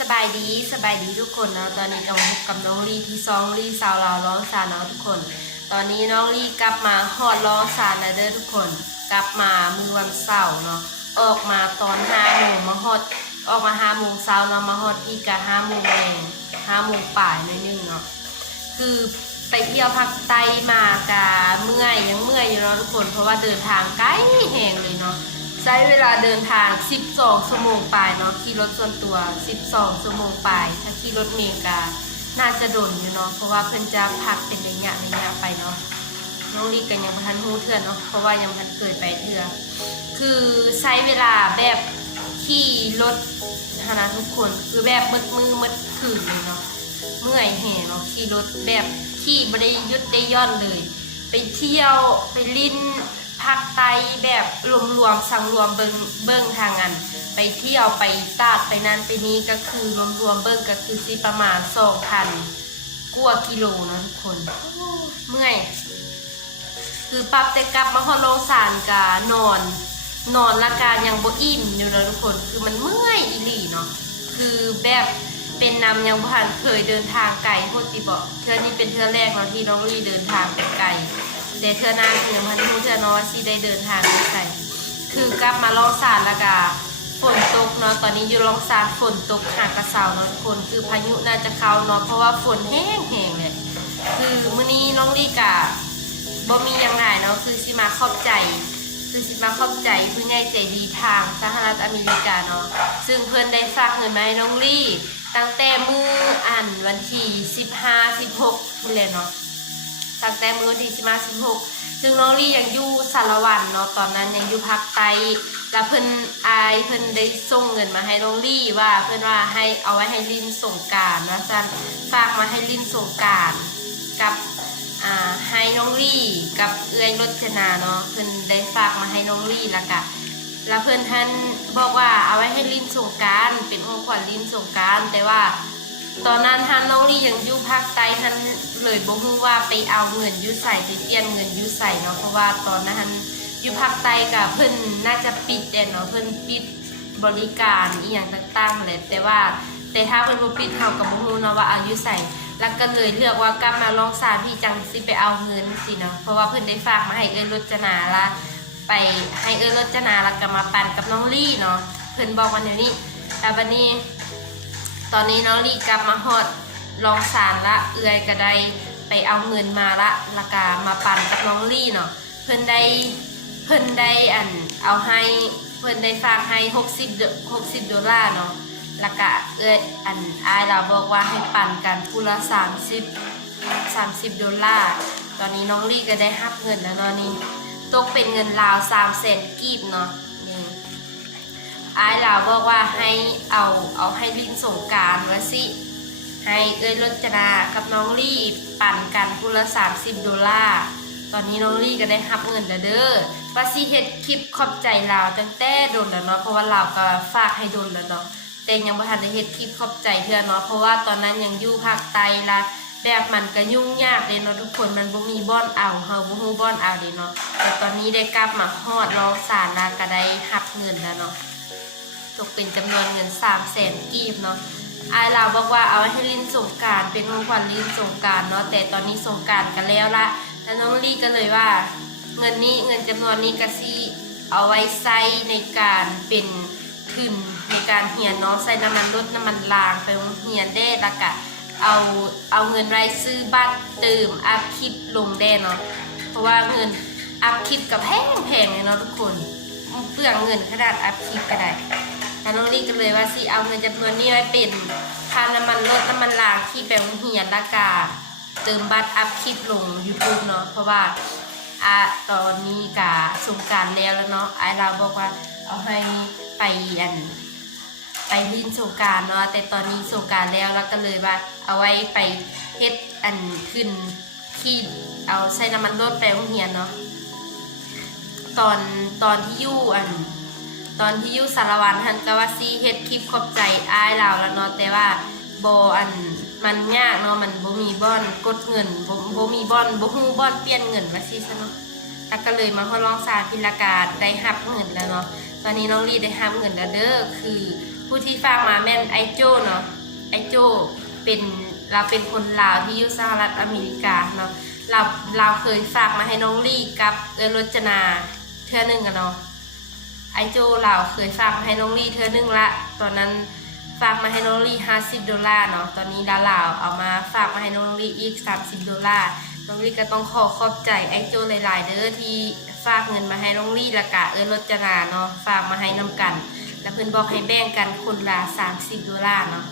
สบายดีสบายดีทุกคนเนาะตอนนี้กำลังพบกับน้องลีที่ซองลีสาวลาวร้องสาเนาะทุกคน ตอนนี้น้องลีกลับมาฮอดร้องสารแล้วเด้อทุกคน กลับมามือวันเสาร์เนาะออกมาตอนห้าโมงมาฮอดออกมาห้าโมงเช้าเนาะมาฮอดที่กะห้าโมงแรงห้าโมงป่ายหนิดนึงเนาะคือไปเที่ยวภาคใต้มากะเมื่อยยังเมื่อยอยู่เนาะทุกคน เพราะว่าเดินทางไกลแหงเลยเนาะ ใช้เวลาเดินทาง 12 ชั่วโมงปลายเนาะขี่รถส่วนตัว 12 ชั่วโมงปลายถ้าขี่รถเมกา น่าจะโดนอยู่เนาะเพราะว่าเพิ่นจะพักเป็นระยะระยะไปเนาะน้องลีกันยังบ่ทันฮู้เทื่อเนาะเพราะว่ายังบ่ทันเคยไปเทื่อคือใช้เวลาแบบขี่รถหานะทุกคนคือแบบมืดมือมืดถือเลยเนาะเมื่อยแห่เนาะขี่รถแบบขี่บ่ได้ยุดได้ย่อนเลย ไปเที่ยวไปลิ้น ภาคใต้แบบรวมๆสังรวมเบิงเบิงทางอัน ไปเที่ยวไปตาดไปนั่นไปนี้ก็คือรวมๆเบิ้งก็คือสิประมาณสองพันกว่ากิโลนะทุกคนเมื่อยคือปรับแต่กลับมาฮอโรงสารกานอน นอนละการยังบ่อิ่มอยู่นะทุกคนคือมันเมื่อยอีหลีเนาะคือแบบเป็นนำยังบ่ทันเคยเดินทางไกลโคตรติบอกเทื่อนี้เป็นเทื่อแรกเนาที่น้องลี่เดินทางไกล แต่เทือหน้าคือยังพันรู้เทื่อเนาะว่าสิได้เดินทางไปไกลคือกลับมาลองสารละกาฝนตกเนาะตอนนี้อยู่ลองสารฝนตกหากกระเซาเนาะคนคือพายุน่าจะเข้าเนาะเพราะว่าฝนแห้งแห้งเลยคือมื้อนี้น้องลี่กะบ่มียังไงเนาะคือสิมาขอบใจ คือสิมาขอบใจผู้ใหญ่ใจดีทางสหรัฐอเมริกาเนาะซึ่งเพื่อนได้ฝากเงินมาให้น้องลี่ตั้งแต่มืออันวันที่15 16นี่แหละเนาะ ตั้งแต่มือวันที่15 16ซึ่งน้องลี่ยังอยู่สารวันเนาะตอนนั้นยังอยู่ภาคใต้แล้วเพิ่นอายเพิ่นได้ส่งเงินมาให้น้องลี่ว่าเพิ่นว่าให้เอาไว้ให้ลินส่งการนะจันฝากมาให้ลินส่งการกับอ่าให้น้องลี่กับเอื้อยรจนาเนาะเพิ่นได้ฝากมาให้น้องลี่แล้วก็แล้วเพิ่อนท่านบอกว่าเอาไว้ให้ลินส่งการเป็นของขวัญลินส่งการแต่ว่า ตอนนั้นท่านน้องลี่ยังอยู่ภาคใต้ท่านเลยบ่ฮู้ว่าไปเอาเงินยุใส่ไปเปลี่ยนเงินยุใส่เนาะเพราะว่าตอนนั้นท่านอยู่ภาคใต้กับเพิ่นน่าจะปิดเด่นเนาะเพิ่นปิดบริการอีหยังต่างๆเลยแต่ว่าแต่ถ้าเพิ่นบ่ปิดเฮาก็บ่ฮู้เนาะว่าเอายุใส่แล้วก็เลยเลือกว่ากลับมาลองสารพี่จังสิไปเอาเงินสิเนาะเพราะว่าเพิ่นได้ฝากมาให้เอิ้นรจนาละไปให้เอิ้นรจนาแล้วก็มาปั่นกับน้องลี่เนาะเพิ่นบอกว่าเดี๋ยวนี้แต่บัดนี้ ตอนนี้น้องลีกลับมาฮอดลองสารละเอือยก็ได้ไปเอาเงินมาละละกามาปั่นกับน้องลี่เนาะเพิ่นได้เพิ่นได้อันเอาให้เพิ่นได้ฝากให้60 60ดอลลาร์เนาะละกะเอื้อยอันอายเราบอกว่าให้ปั่นกันผู้ละ30 30ดอลลาร์ตอนนี้น้องลี่ก็ได้รับเงินแล้วเนาะนี่ตกเป็นเงินราว3แสนกีบเนาะ อายลาวบอกว่าให้เอาเอาให้ลินสงการว่าสิ ให้เอ้ยรจนากับน้องลี่ปั่นกันคูละสามสิบดอลลาร์ตอนนี้น้องลี่ก็ได้รับเงินแล้วเด้อว่าสิเฮ็ดคลิปขอบใจลาวตั้งแต่โดนแล้วเนาะเพราะว่าลาวก็ฝากให้โดนแล้วเนาะแต่ยังบ่ทันได้เฮ็ดคลิปขอบใจเทื่อเนาะเพราะว่าตอนนั้นยังอยู่ภาคใต้ละแบบมันก็ยุ่งยากเลยเนาะทุกคนมันบ่มีบ่อนเอาเฮาบ่ฮู้บ่อนเอาเด้เนาะแต่ตอนนี้ได้กลับมาฮอดรองศาลแล้วก็ได้รับเงินแล้วเนาะ ตกเป็นจำนวนเงิน3 0 0แสนกีบเนาะอายเราบอกว่าเอาให้ลินสงการเป็นของขวัญลินสงการเนาะแต่ตอนนี้สงการกันแล้วละแล้วน้องลี่ก็เลยว่า เงินนี้เงินจำนวนนี้ก็สิเอาไว้ใช้ในการเป็นทุนในการเฮียนเนาะใส่น้ำมันรถน้ำมันรางไปโรงเฮียนได้และกะเอาเอาเงินไว้ซื้อบัตรเติมอัพคลิปลงได้เนาะเพราะว่าเงินอัพคลิปกับแพงแพงเลยเนาะทุกคนเปลืองเงินขนาดอัพคลิปก็ได้ แล้วน้องลี่ก็เลยว่าสิเอาเงินจำนวนนี้ไว้เป็นค่าน้ำมันรถน้ำมันรางที่ไปโรงเรียนละกาเติมบัตรอัพคลิปลง YouTube เนาะเพราะว่าอะตอนนี้กาสงการแล้วแล้วเนาะไอเราบอกว่าเอาให้ไปอันไปลินสงการเนาะแต่ตอนนี้สงการแล้วแล้วก็เลยว่า เอาไว้ไปเฮ็ดอันขึ้นที่เอาใช้น้ำมันรถไปโรงเรียนเนาะตอนตอนที่ยู่อัน ตอนที่อยู่สารวันทันก็ว่าซีเฮ็ดคลิปขอบใจอ้ายเราแล้วเนาะแต่ว่าบอันมันยากเนาะมันบ่มีบ่อนกดเงินบ่บ่มีบ่อนบ่ฮู้บ่อนเปลี่ยนเงินว่าซี่ซะเนาะแล้วก็เลยมาทดลองสาธิตละกาได้รับเงินแล้วเนาะตอนนี้น้องลีได้รับเงินแล้วเด้อคือผู้ที่ฝากมาแม่นไอโจเนาะไอโจเป็นเราเป็นคนลาวที่อยู่สหรัฐอเมริกาเนาะเราเราเคยฝากมาให้น้องลี่กับเออรจนาเทื่อหนึงอะเนาะ ไอโจเราเคยฝากมาให้น้องลี่เทื่อหนึงละ ตอนนั้นฝากมาให้น้องลี่50ดอลลาร์เนาะ ตอนนี้ดาลาวเอามาฝากมาให้น้องลี่อีก30ดอลลาร์ น้องลี่ก็ต้องขอขอบใจไอโจหลาย ๆ เด้อที่ฝากเงินมาให้น้องลี่ละกะเออรจนาเนาะ ฝากมาให้นํกัน แล้วเพื่อนบอกให้แบ่งกันคนละ30ดอลลาร์เนาะ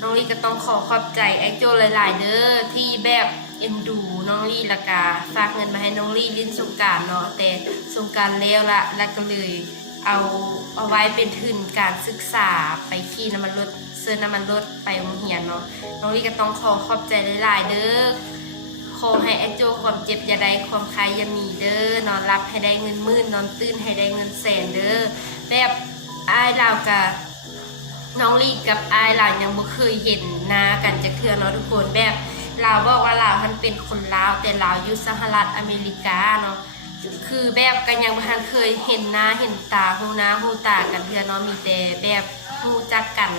น้องลี่ก็ต้องขอขอบใจไอโจหลาย ๆ เด้อที่แบบเอ็นดูน้องลี่ละกาฝากเงินมาให้น้องลี่ลิ้นสงการเนาะแต่สงการแล้วละแล้วก็เลย เอาเอาไว้เป็นทุนการศึกษาไปขี่น้ำมันรถเสื้อน้ำมันรถไปโรงเรียนเนาะน้องลี่ก็ต้องขอขอบใจหลาย ๆ เด้อขอให้ไอโจความเจ็บอย่าได้ความใครอย่ามีเด้อนอนรับให้ได้เงินหมื่นนอนตื่นให้ได้เงินแสนเด้อแบบไอายเรากะน้องลีกับไอายเรายังบ่เคยเห็นหน้ากันจะเทื่อเนาะทุกคนแบบเราบอกว่าเราท่านเป็นคนลาวแต่เราอยู่สหรัฐอเมริกาเนาะ คือแบบกันยังบ่ทันเคยเห็นหน้าเห็นตาหูหน้าหูตากันเทื่อเนาะมีแต่แบบหูจักกัน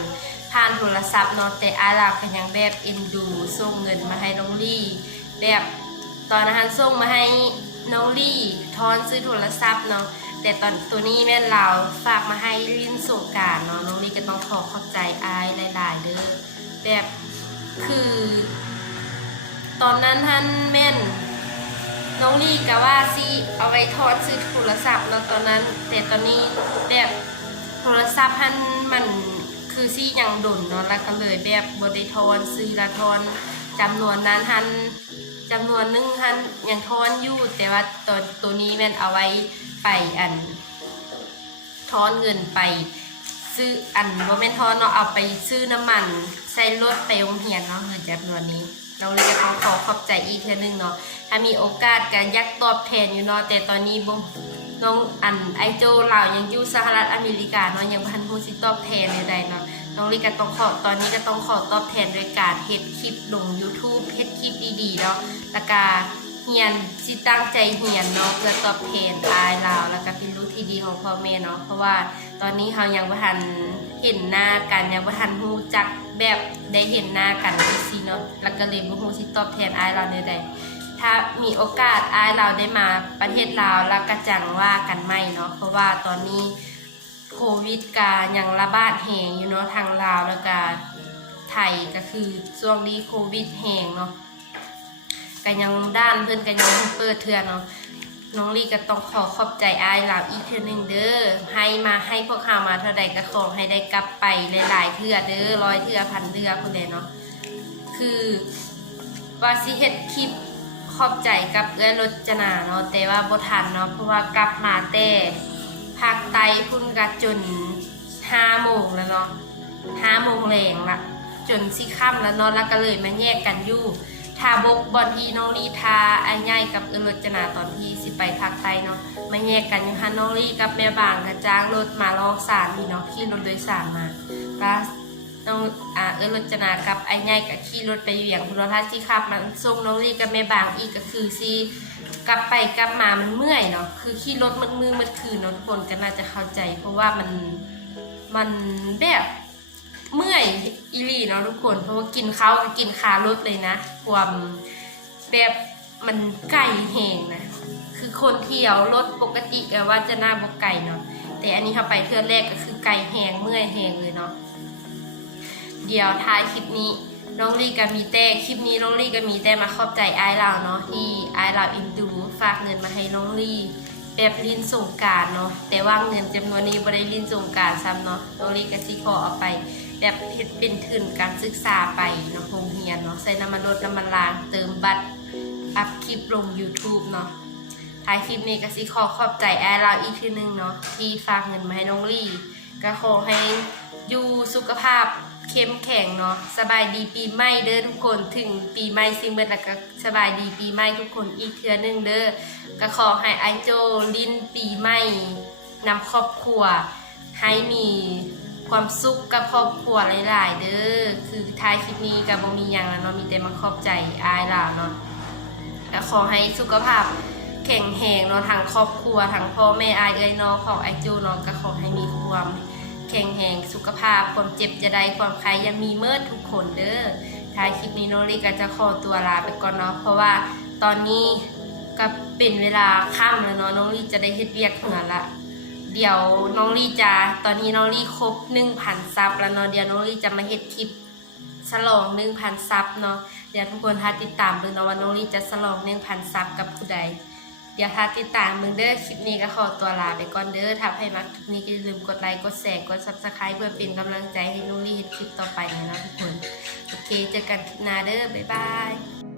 ผ่านโทรศัพท์เนาะแต่อายเราก็ยังแบบเอ็นดูส่งเงินมาให้น้องลี่แบบตอนนั้นส่งมาให้น้องลี่ทอนซื้อโทรศัพท์เนาะแต่ตอนตัวนี้แม่เราฝากมาให้ลิ้นส่งการเนาะน้องลีก็ต้องขอขอบใจอายหลายๆเด้อแบบคือ ตอนนั้นท่านแม่น น้องลี่ก็ว่าสิเอาไว้ทอดซื้อโทรศัพท์เนาะตอนนั้น แต่ตอนนี้แบบโทรศัพท์ท่านมันคือซี่ยังดนเนาะแล้วก็เลยแบบบด้ทอนซื้อละทอนจำนวนนั้นท่านจำนวนหนึงท่านยังทอนอยู่แต่ว่าตอนตัวนี้แม่นเอาไว้ไปอันทอนเงินไปซื้ออันว่าแม่นทอนเนาะเอาไปซื้อน้ำมัน ใส่รถไปโรงเรียนเนาะเงินจำนวนนี้ เราเลยจะขอขอขอบใจอีกเทื่อนึงเนาะถ้ามีโอกาสการยักตอบแทนอยู่เนาะแต่ตอนนี้บ่น้องอันไอโจเรายังอยู่สหรัฐอเมริกาเนาะยังพันฮู้สิตอบแทนใดๆเนาะน้องลิก็ต้องขอตอนนี้ก็ต้องขอตอบแทนด้วยการเฮ็ดคลิปลง YouTube เฮ็ดคลิปดีๆเนาะแล้วก็เฮียนสิตั้งใจเฮียนเนาะเพื่อตอบแทนอายเราแล้วก็เป็นลูกที่ดีของพ่อแม่เนาะเพราะว่าตอนนี้เรายังบ่ทัน เห็นหน้ากันยังบ่ทันฮู้จักแบบได้เห็นหน้ากันอีซีเนาะแล้วก็เลยบ่ฮู้สิตอบแทนอายเราใดๆถ้ามีโอกาสอายเราได้มาประเทศลาวแล้วก็จังว่ากันไม่เนาะเพราะว่าตอนนี้โควิดกายังระบาดแหงอยู่เนาะทางลาวแล้วก็ไทยก็คือช่วงนี้โควิดแหงเนาะก็ยังด้านเพื่อนก็ยังเปิดเทือนเนาะ น้องลีก็ต้องขอขอบใจอายเราอีกเทือหนึงเด้อให้มาให้พวกเขามาเท่าใดก็ขอให้ได้กลับไปหลายๆเทือเด้อร้อยเทือพันเทือพุ่นแหละเนาะคือว่าสิเฮ็ดคลิปขอบใจกับเอื้อรจนาเนาะแต่ว่าบ่ทันเนาะเพราะว่ากลับมาแต่ภาคใต้พุ่นก็จน5โมงแล้วเนาะ5โมงแรงละจนสิค่ำแล้วเนาะแล้วก็เลยมาแยกกันอยู่ ทาบกบอนทีน้องลีทาไอ้ใหญ่กับเอื้อรจนาตอนที่สิไปภาคใต้เนาะมาแยกกันอยู่ฮันน้องลีกับแม่บางก็จ้างรถมาลองสารนี่เนาะขี่รถโดยสารมาก็น้องอ่าเออรจนากับไอ้ใหญ่กับขี่รถไปเหวี่ยงพุทธทัศน์ที่ขับมาส่งน้องลีกับแม่บางอีกก็คือซีกลับไปกลับมามันเมื่อยเนาะคือขี่รถมันมือมันคืนเนาะทุกคนก็น่าจะเข้าใจ เพราะว่ามันมันแบบ เมื่อยอีลี่เนาะทุกคน เพราะว่ากินข้าวกินคารถเลยนะความแบบมันไก่แหงนะ คือคนเที่ยวรถปกติก็ว่าจะหน้าบกไก่เนาะแต่อันนี้เขาไปเทื่อแรกก็คือไก่แหงเมื่อยแหงเลยเนาะเดี๋ยวท้ายคลิปนี้น้องลี่กับมีแต่คลิปนี้น้องลี่กับมีแต่มาขอบใจไอายเราเนาะที่ไอายเราอินดูฝากเงินมาให้น้องลี่แบบลินสงการเนาะแต่ว่าเงินจำนวนนี้บ่ได้ลินสงการซ้ำเนาะน้องลี่ก็สิขอเอาไป แบบเฮ็ดเป็นทุนการศึกษาไปเนาะโรงเรียนเนาะใส่น้ำมันรถน้ำมันรางเติมบัตรอัพคลิปลง YouTube เนาะท้ายคลิปนี้ก็สิขอขอบใจไอายเราอีกทีนึงเนาะที่ฝากเงินมาให้น้องลี่ ก็ขอให้อยู่สุขภาพเข้มแข็งเนาะสบายดีปีใหม่เด้อทุกคนถึงปีใหม่ซิงเบิดแล้วก็สบายดีปีใหม่ทุกคนอีกเทือนึงเด้อก็ขอให้ไอโจลินปีใหม่นำครอบครัวให้มี ความสุขกับครอบครัวหลาย ๆ เด้อ คือท้ายคลิปนี้ก็บ่มีหยังแล้วเนาะ มีแต่มาขอบใจอายหล่ะเนาะก็ขอให้สุขภาพแข็งแรงเนาะทางครอบครัวทางพ่อแม่อายเอ้ยเนาะของไอจูเนาะก็ขอให้มีความแข็งแรงสุขภาพความเจ็บจะได้ความใครยังมีเมิดทุกคนเด้อท้ายคลิปนี้น้องลีก็จะขอตัวลาไปก่อนเนาะเพราะว่าตอนนี้ก็เป็นเวลาค่ำแล้วเนาะน้องลีจะได้เฮ็ดเวียกเหนือละ เดี๋ยวน้องลีจะตอนนี้น้องลีครบ1,000ซับแล้วเนาะเดี๋ยวน้องลีจะมาเฮ็ดคลิปฉลอง1,000ซับเนาะเดี๋ยวทุกคนถ้าติดตามดูเนาะว่าน้องลีจะฉลอง1,000ซับกับผู้ใด เดี๋ยวถ้าติดตามมึงเด้อคลิปนี้ก็ขอตัวลาไปก่อนเด้อถ้าใครมักคลิปนี้ก็อย่าลืมกดไลค์กดแชร์กด Subscribe เพื่อเป็นกำลังใจให้น้องลีเฮ็ดคลิปต่อไปนะเนาะทุกคนโอเคเจอกันคลิปหน้าเด้อบ๊ายบาย